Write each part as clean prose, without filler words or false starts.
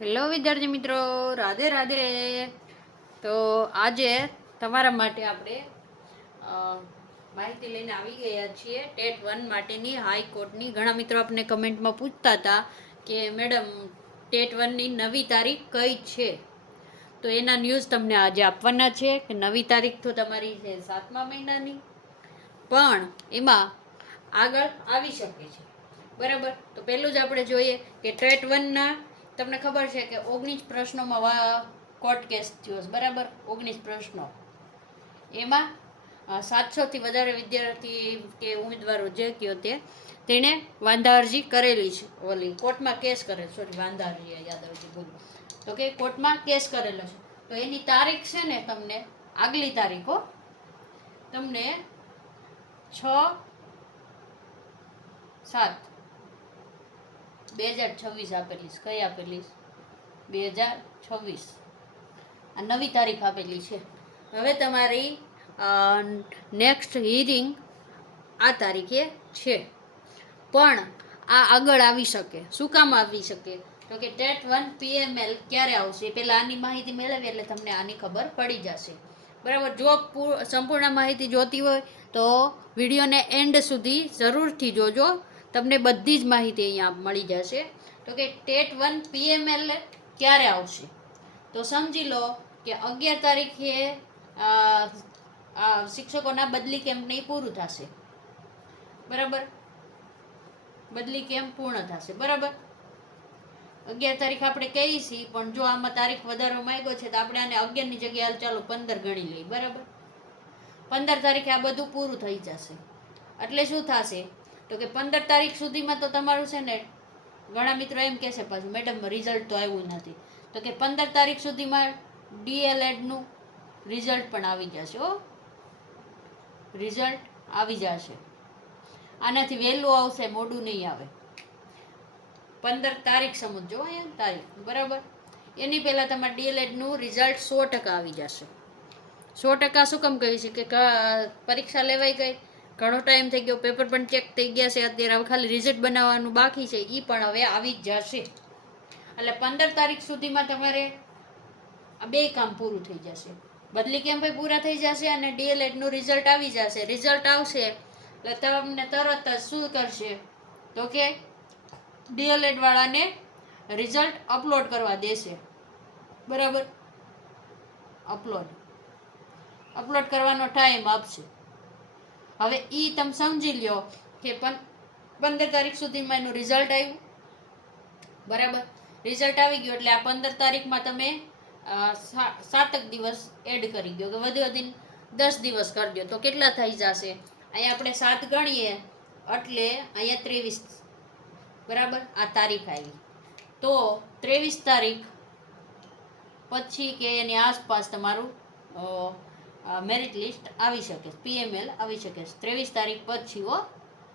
Hello વિદ્યાર્થી મિત્રો, રાધે રાધે. તો આજે તમારા માટે આપણે માહિતી લઈને આવી ગયા છીએ ટેટ 1 માટેની હાઈકોર્ટની. ઘણા મિત્રો આપણે કમેન્ટમાં પૂછતા હતા કે મેડમ ટેટ 1ની નવી તારીખ કઈ છે, તો એના ન્યૂઝ તમને આજે આપવાના છે કે નવી તારીખ તો તમારી છે 7મા મહિનાની, પણ એમાં આગળ આવી શકે છે. બરાબર. તો પહેલું જ આપણે જોઈએ કે ટેટ 1ના તમને ખબર છે કે 19 પ્રશ્નોમાં કોર્ટ કેસ થયો છે. બરાબર, 19 પ્રશ્નો. એમાં 700થી વધારે વિદ્યાર્થી કે ઉમેદવારો જે કયો તેણે વાંધા અરજી કરેલી છે. ઓલી કોર્ટમાં કેસ કરેલ, સોરી વાંધા અરજી યાદ આવે છે બોલું તો કે કોર્ટમાં કેસ કરેલો છે. તો એની તારીખ છે ને તમને આગલી તારીખો તમને 6/7/2026 આપેલી છે. કઈ આપેલી છે? 2026 આ નવી તારીખ આપેલી છે. હવે તમારી નેક્સ્ટ હિયરિંગ આ તારીખે છે, પણ આ આગળ આવી શકે. શું કામ આવી શકે? તો કે ટેટ 1 PML ક્યારે આવશે, પહેલાં આની માહિતી મેળવીએ એટલે તમને આની ખબર પડી જશે. બરાબર. જો સંપૂર્ણ માહિતી જોતી હોય તો વિડીયોને એન્ડ સુધી જરૂરથી જોજો, તમને બધી જ માહિતી અહીંયા મળી જશે. તો કે ટેટ 1 PML ક્યારે આવશે, તો સમજી લો કે 11 તારીખે શિક્ષકોના બદલી કેમ્પ નહીં પૂરું થશે. બરાબર, બદલી કેમ્પ પૂર્ણ થશે. બરાબર, 11 તારીખ આપણે કહીએ છીએ, પણ જો આમાં તારીખ વધારો માંગ્યો છે તો આપણે આને 11ની જગ્યાએ ચાલો 15 ગણી લઈએ. બરાબર, 15 તારીખે આ બધું પૂરું થઈ જશે. એટલે શું થશે તો કે 15 તારીખ સુધીમાં તો તમારું છે ને, ઘણા મિત્રો એમ કહેશે પાછું મેડમ રિઝલ્ટ તો આવ્યું નથી, તો કે 15 તારીખ સુધીમાં DLEDનું રિઝલ્ટ પણ આવી જશે. રિઝલ્ટ આવી જશે. આનાથી વહેલું આવશે, મોડું નહીં આવે. 15 તારીખ સમજો અહીંયા તારીખ. બરાબર, એની પહેલાં તમારે DLEDનું રિઝલ્ટ 100% આવી જશે. 100% શું કામ કહે છે કે પરીક્ષા લેવાઈ ગઈ, ઘણો ટાઈમ થઈ ગયો, પેપર પણ ચેક થઈ ગયા છે, અત્યારે હવે ખાલી રિઝલ્ટ બનાવવાનું બાકી છે, એ પણ હવે આવી જ જશે. એટલે 15 તારીખ સુધીમાં તમારે આ બે કામ પૂરું થઈ જશે. બદલી કેમ્પ પૂરા થઈ જશે અને DLEDનું રિઝલ્ટ આવી જશે. રિઝલ્ટ આવશે એટલે તમને તરત જ શું કરશે તો કે DLED વાળાને રિઝલ્ટ અપલોડ કરવા દેશે. બરાબર, અપલોડ કરવાનો ટાઈમ આપશે. હવે એ તમે સમજી લ્યો કે 15 તારીખ સુધીમાં એનું રિઝલ્ટ આવ્યું. બરાબર, રિઝલ્ટ આવી ગયું એટલે આ 15 તારીખમાં તમે 7 દિવસ એડ કરી દો, કે વધીને 10 દિવસ કરી દો, તો કેટલા થઈ જશે? અહીંયા આપણે 7 ગણીએ એટલે અહીંયા 23. બરાબર, આ તારીખ આવી તો 23 તારીખ પછી કે એની આસપાસ તમારું મેરિટ લિસ્ટ આવી શકે, PML આવી શકે. 23 તારીખ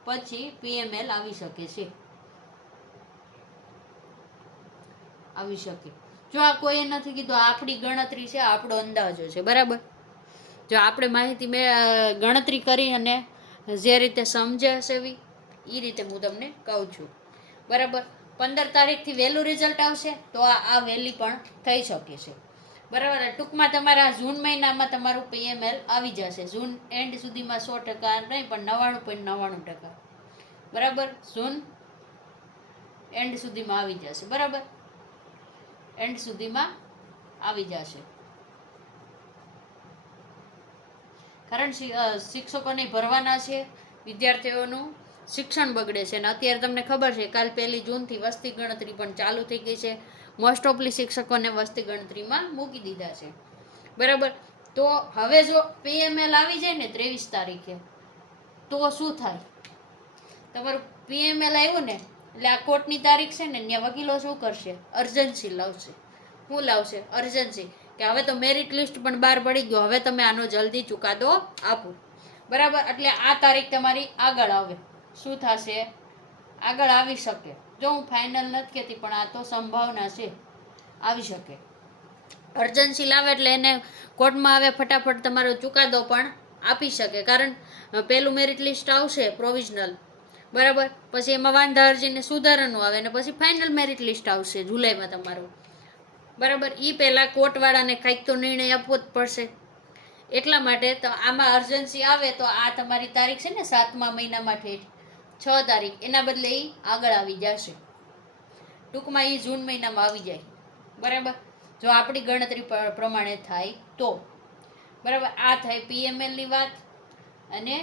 પછી PML આવી શકે છે, આવી શકે. જો આ કોઈ નથી કીધું, આપણી ગણતરી છે, આપણો અંદાજો છે. બરાબર, જો આપણે માહિતી ગણતરી કરી અને જે રીતે સમજે હશે એ રીતે હું તમને કહું છું. બરાબર, 15 તારીખથી વહેલું રિઝલ્ટ આવશે તો આ વહેલી પણ થઈ શકે છે. બરાબર, ટૂંકમાં તમારા જૂન મહિનામાં તમારું PML આવી જશે. જૂન એન્ડ સુધીમાં 100% નહીં પણ 99.99%. બરાબર, જૂન એન્ડ સુધીમાં આવી જશે. બરાબર, એન્ડ સુધીમાં આવી જશે. કારણ શિક્ષકોને ભરવાના છે, વિદ્યાર્થીઓનું શિક્ષણ બગડે છે. અને અત્યારે તમને ખબર છે કાલ 1 જૂનથી વસ્તી ગણતરી પણ ચાલુ થઈ ગઈ છે. મોસ્ટ ઓફલી શિક્ષકોને વસ્તી ગણતરીમાં મૂકી દીધા છે. બરાબર, તો હવે જો PML આવી જાય ને 23 તારીખે તો શું થાય? તમારું PML આવ્યું ને એટલે આ કોર્ટની તારીખ છે ને, ત્યાં વકીલો શું કરશે? અર્જન્સી લાવશે. શું લાવશે? અર્જન્સી, કે હવે તો મેરિટ લિસ્ટ પણ બહાર પડી ગયો, હવે તમે આનો જલ્દી ચુકાદો આપો. બરાબર, એટલે આ તારીખ તમારી આગળ આવે. શું થશે? આગળ આવી શકે. જો હું ફાઇનલ નથી કહેતી, પણ આ તો સંભાવના છે, આવી શકે. અર્જન્સી લાવે એટલે એને કોર્ટમાં આવે, ફટાફટ તમારો ચુકાદો પણ આપી શકે. કારણ પહેલું મેરિટ લિસ્ટ આવશે પ્રોવિઝનલ. બરાબર, પછી એમાં વાંધા અરજીને સુધારાનું આવે, અને પછી ફાઇનલ મેરિટ લિસ્ટ આવશે જુલાઈમાં તમારું. બરાબર. એ પહેલાં કોર્ટવાળાને કાંઈક તો નિર્ણય આપવો જ પડશે. એટલા માટે તો આમાં અર્જન્સી આવે તો આ તમારી તારીખ છે ને 7મા મહિનામાં ઠેઠ 6 તારીખ, એના બદલે એ આગળ આવી જશે. ટૂંકમાં એ જૂન મહિનામાં આવી જાય. બરાબર. જો આપણી ગણતરી પ્રમાણે થાય તો. બરાબર. આ થાય પીએમએલની વાત અને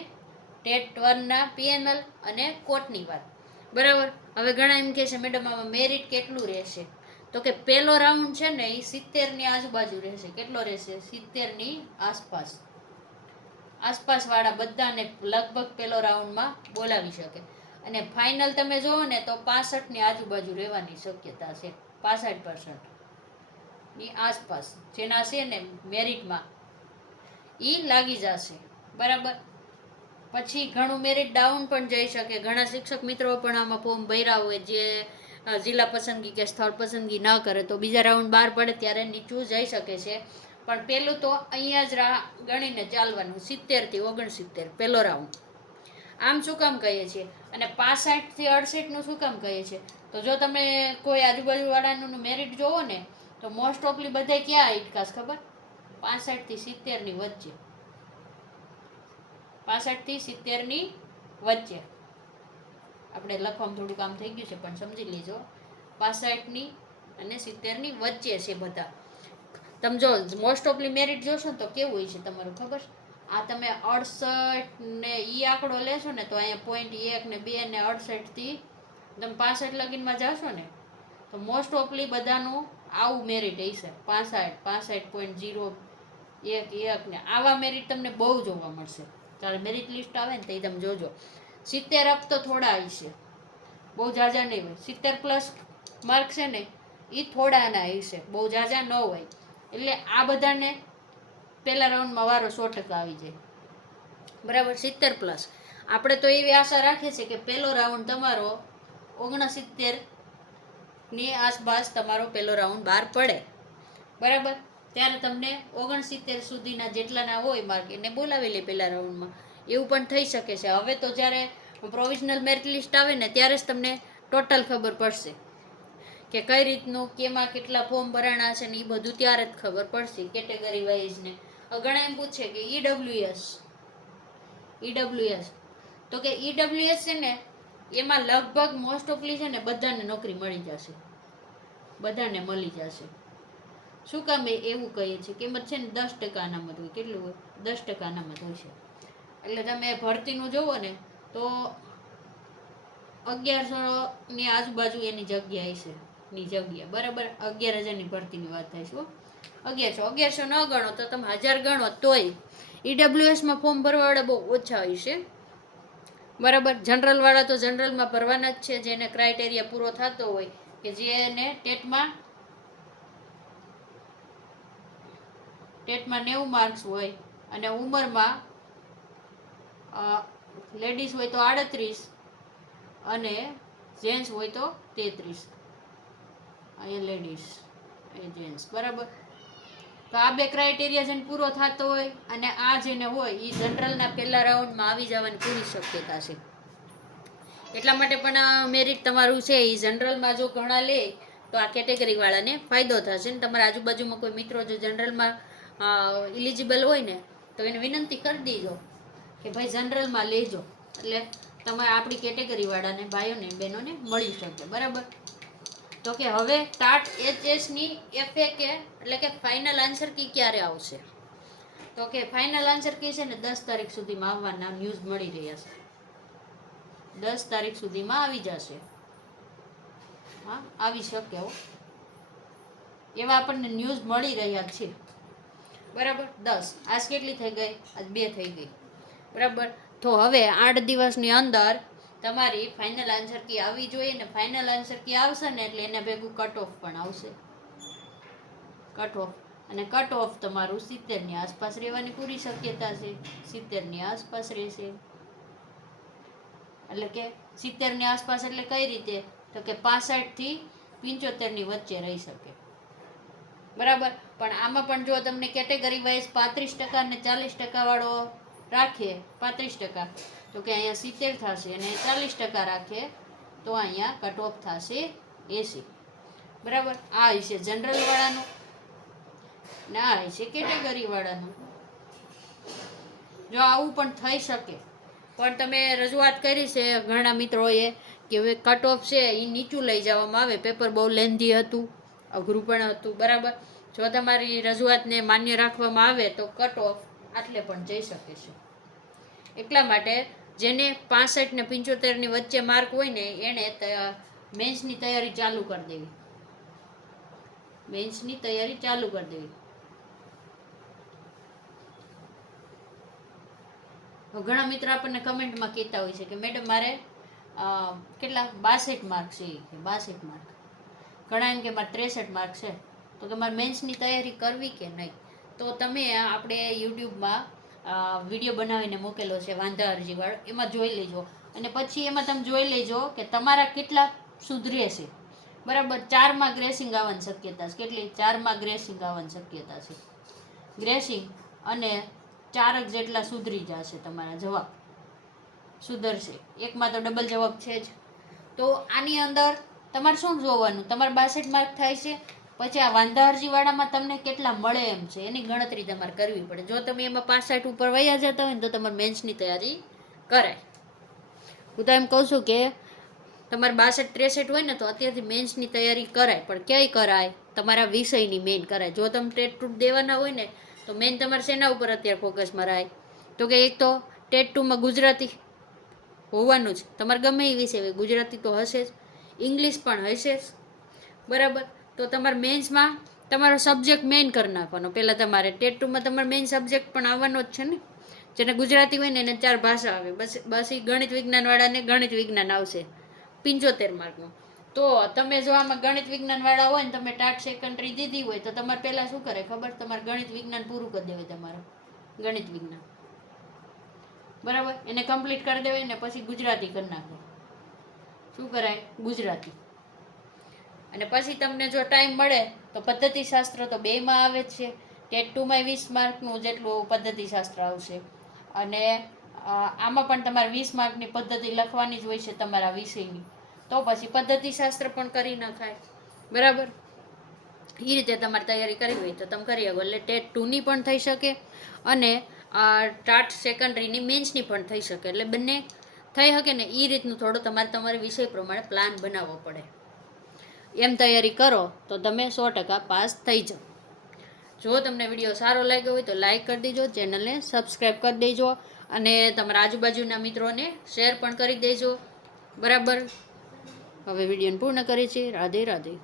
ટેટ 1ના પીએમએલ અને કોર્ટની વાત. બરાબર. હવે ઘણા એમ કહે છે મેડમ આમાં મેરિટ કેટલું રહેશે, તો કે પહેલો રાઉન્ડ છે ને એ 70ની આજુબાજુ રહેશે. કેટલો રહેશે? 70ની આસપાસ. આસપાસવાળા બધાને લગભગ પહેલો રાઉન્ડમાં બોલાવી શકે. અને ફાઇનલ તમે જુઓ ને તો 65ની આજુબાજુ રહેવાની શક્યતા છે. 65%ની આસપાસ જેના છે ને મેરિટમાં એ લાગી જશે. બરાબર. પછી ઘણું મેરિટ ડાઉન પણ જઈ શકે. ઘણા શિક્ષક મિત્રો પણ આમાં ફોર્મ ભર્યા હોય જે જિલ્લા પસંદગી કે સ્થળ પસંદગી ન કરે તો બીજા રાઉન્ડ બહાર પડે ત્યારે નીચું જઈ શકે છે. પણ પેલું તો અહીંયા જ ગણીને ચાલવાનું, 70થી 69 પહેલો રાઉન્ડ. આમ શું કામ કહીએ છીએ અને 65થી 68નું શું કામ કહીએ છીએ, તો જો તમે કોઈ આજુબાજુવાળાનું મેરિટ જોવો ને તો મોસ્ટ ઓફલી બધા ક્યાં ઇટકાશ ખબર? 65થી 70ની વચ્ચે. 65થી 70ની વચ્ચે. આપણે લખવામાં થોડું કામ થઈ ગયું છે પણ સમજી લેજો. 65ની અને 70ની વચ્ચે છે બધા. તમે જો મોસ્ટ ઓફલી મેરિટ જોશો ને તો કેવું હોય છે તમારું ખબર? આ તમે 68 ને ઈ આંકડો લેશો ને તો અહીંયા .1 ને 2 ને 68થી તમે 65 લગીનમાં જાશો ને તો મોસ્ટ ઓફલી બધાનું આવું મેરિટ હશે. 65.0 1 ને આવા મેરિટ તમને બહુ જોવા મળશે. ત્યારે મેરિટ લિસ્ટ આવે ને તો એ તમે જોજો. 70 અપ તો થોડા હશે, બહુ ઝાઝા નહીં હોય. 70+ માર્ક છે ને એ થોડાના હશે, બહુ ઝાઝા ન હોય. એટલે આ બધાને પહેલા રાઉન્ડમાં વારો 100% આવી જાય. બરાબર. 70+. આપણે તો એવી આશા રાખીએ છીએ કે પહેલો રાઉન્ડ તમારો 69ની આસપાસ તમારો પહેલો રાઉન્ડ બહાર પડે. બરાબર. ત્યારે તમને 69 સુધીના જેટલાના હોય માર્ક એને બોલાવી લે પહેલા રાઉન્ડમાં. એવું પણ થઈ શકે છે. હવે તો જ્યારે પ્રોવિઝનલ મેરિટ લિસ્ટ આવે ને ત્યારે જ તમને ટોટલ ખબર પડશે કે કઈ રીતનું કેમાં કેટલા ફોર્મ ભરાણા છે ને એ બધું ત્યારે જ ખબર પડશે કેટેગરી વાઇઝ ને. ઘણા એમ પૂછે કે ઈડબ્લ્યુએસ તો કે ઈડબ્લ્યુએસ છે ને એમાં લગભગ મોસ્ટ ઓફલી છે ને બધાને નોકરી મળી જશે. બધાને મળી જશે. શું કામ એવું કહીએ છીએ? કિંમત છે ને 10% અનામત હોય. કેટલું હોય? 10% અનામત હોય છે. એટલે તમે ભરતીનું જોવો ને તો 1100ની આજુબાજુ એની જગ્યા હશે. બરાબર. 11,000ની ભરતીની વાત થાય છે. 1100 ન ગણો તો તમે 1000 ગણો તોય ઈડબ્લ્યુએસમાં ફોર્મ ભરવાવાળા બહુ ઓછા હોય છે. બરાબર. જનરલવાળા તો જનરલમાં ભરવાના જ છે જેને ક્રાઇટેરિયા પૂરો થતો હોય કે જેને ટેટમાં 90 માર્ક્સ હોય અને ઉંમરમાં લેડીઝ હોય તો 38 અને જેન્ટ્સ હોય તો 33. અહીંયા લેડીઝ એ જેન્ટ્સ. બરાબર. તો આ બે ક્રાઇટેરિયા જેને પૂરો થતો હોય અને આ જેને હોય એ જનરલના પહેલા રાઉન્ડમાં આવી જવાની પૂરી શક્યતા છે. એટલા માટે પણ મેરિટ તમારું છે એ જનરલમાં જો ઘણા લે તો આ કેટેગરીવાળાને ફાયદો થશે ને તમારા આજુબાજુમાં કોઈ મિત્રો જો જનરલમાં ઇલિજિબલ હોય ને તો એને વિનંતી કરી દીજો કે ભાઈ જનરલમાં લેજો, એટલે તમારે આપણી કેટેગરીવાળાને ભાઈઓને બહેનોને મળી શકે. બરાબર. તો કે હવે ટાટ HSની FAK એટલે કે ફાઇનલ આન્સર કી ક્યારે આવશે? તો કે ફાઇનલ આન્સર કી છે ને 10 તારીખ સુધીમાં આવવાના ન્યૂઝ મળી રહ્યા છે. 10 તારીખ સુધીમાં આવી જશે. હા, આવી શકે હો, એવા આપણને ન્યૂઝ મળી રહ્યા છે. બરાબર. 10 આજ કેટલી થઈ ગઈ? આજ 2 થઈ ગઈ. બરાબર. તો હવે 8 દિવસની અંદર તમારી ફાઇનલ આન્સર કી આવવી જોઈએ ને ફાઇનલ આન્સર કી આવશે ને એટલે એને ભેગું કટ ઓફ પણ આવશે. કટ ઓફ અને કટ ઓફ તમારું 70ની આસપાસ રહેવાની પૂરી શક્યતા છે. 70ની આસપાસ રહેશે. એટલે કે 70ની આસપાસ એટલે કઈ રીતે? તો કે 65થી 75ની વચ્ચે રહી શકે. બરાબર. પણ આમાં પણ જો તમને કેટેગરી વાઇઝ 35% ને 40% વાળો રાખીએ 35%, તો કે અહીંયા 70 થશે અને 40% રાખીએ તો અહીંયા કટ ઓફ થશે 80. બરાબર. આ હશે જનરલ વાળાનું ને આ હશે કેટેગરી વાળાનું. જો આવું પણ થઈ શકે, પણ તમે રજૂઆત કરી છે ઘણા મિત્રોએ કે હવે કટ ઓફ છે એ નીચું લઈ જવામાં આવે, પેપર બહુ લેન્ધી હતું, અઘરું પણ હતું. બરાબર. જો તમારી રજૂઆતને માન્ય રાખવામાં આવે તો કટ ઓફ આટલે પણ જઈ શકે છે. એટલા માટે જેને 65 ને 75 ની વચ્ચે માર્ક હોય ને એણે મેન્સની તૈયારી ચાલુ કરી દેવી. મેન્સની તૈયારી ચાલુ કરી દેવી. ઘણા મિત્રો આપણને કમેન્ટમાં કહેતા હોય છે કે મેડમ મારે કેટલા 62 માર્ક છે, 62 માર્ક. ઘણા એમ કે મારે 63 માર્ક છે, તો તમારે મેન્સની તૈયારી કરવી કે નહીં? તો તમે આપણે યુટ્યુબમાં વિડીયો બનાવીને મૂકેલો છે વાંધા અરજીવાળો, એમાં જોઈ લેજો. અને પછી એમાં તમે જોઈ લેજો કે તમારા કેટલા સુધરે છે. બરાબર. 4 ગ્રેસિંગ આવવાની શક્યતા છે. કેટલી? 4 ગ્રેસિંગ આવવાની શક્યતા છે. ગ્રેસિંગ અને 4 જેટલા સુધરી જશે, તમારા જવાબ સુધરશે. એકમાં તો ડબલ જવાબ છે જ. તો આની અંદર તમારે શું જોવાનું? તમારે 62 માર્ક થાય છે, પછી આ વાંધા અરજીવાળામાં તમને કેટલા મળે એમ છે એની ગણતરી તમારે કરવી પડે. જો તમે એમાં 65 ઉપર વયા જતા હોય ને તો તમારે મેન્સની તૈયારી કરાય. હું તો એમ કહું છું કે તમારે 62 63 હોય ને તો અત્યારથી મેન્સની તૈયારી કરાય. પણ ક્યાંય કરાય? તમારા વિષયની મેઇન કરાય. જો તમે ટેટ ટૂટ દેવાના હોય ને તો મેઇન તમારે શેના ઉપર અત્યારે ફોકસમાં રાય? તો કે એક તો ટેટ 2માં ગુજરાતી હોવાનું જ. તમારે ગમે એ વિષય હોય, ગુજરાતી તો હશે જ, ઇંગ્લિશ પણ હશે જ. બરાબર. તો તમારે મેન્સમાં તમારો સબ્જેક્ટ મેઇન કરી નાખવાનો. પહેલાં તમારે ટેટ 2માં તમારો મેઇન સબ્જેક્ટ પણ આવવાનો જ છે ને. જેને ગુજરાતી હોય ને એને 4 ભાષા આવે. બસ એ ગણિત વિજ્ઞાનવાળાને ગણિત વિજ્ઞાન આવશે 75 માર્કનું. તો તમે જો આમાં ગણિત વિજ્ઞાનવાળા હોય ને તમે ટાટ સેકન્ડરી દીધી હોય તો તમારે પહેલાં શું કરે ખબર? તમારે ગણિત વિજ્ઞાન પૂરું કરી દેવાય. તમારે ગણિત વિજ્ઞાન બરાબર એને કમ્પ્લીટ કરી દેવાય ને પછી ગુજરાતી કરી નાખો. શું કરાય? ગુજરાતી. અને પછી તમને જો ટાઈમ મળે તો પદ્ધતિશાસ્ત્ર તો 2માં આવે જ છે. ટેટ 2માં 20 માર્કનું જેટલું પદ્ધતિશાસ્ત્ર આવશે. અને આમાં પણ તમારે 20 માર્કની પદ્ધતિ લખવાની જ હોય છે તમારા વિષયની. તો પછી પદ્ધતિશાસ્ત્ર પણ કરી નખાય. બરાબર. એ રીતે તમારે તૈયારી કરવી હોય તો તમે કરી શકો. એટલે ટેટ 2ની પણ થઈ શકે અને ટાટ સેકન્ડરીની મેન્સની પણ થઈ શકે. એટલે બંને થઈ શકે ને એ રીતનું થોડું તમારે વિષય પ્રમાણે પ્લાન બનાવવો પડે. એમ તૈયારી કરો તો તમે 100% પાસ થઈ જાઓ. જો તમને વિડીયો સારો લાગ્યો હોય તો લાઈક કરી દેજો, ચેનલને સબસ્ક્રાઈબ કરી દેજો અને તમારા આજુબાજુના મિત્રોને શેર પણ કરી દેજો. બરાબર. હવે વિડીયોને પૂર્ણ કરીએ છીએ. રાધે રાધે.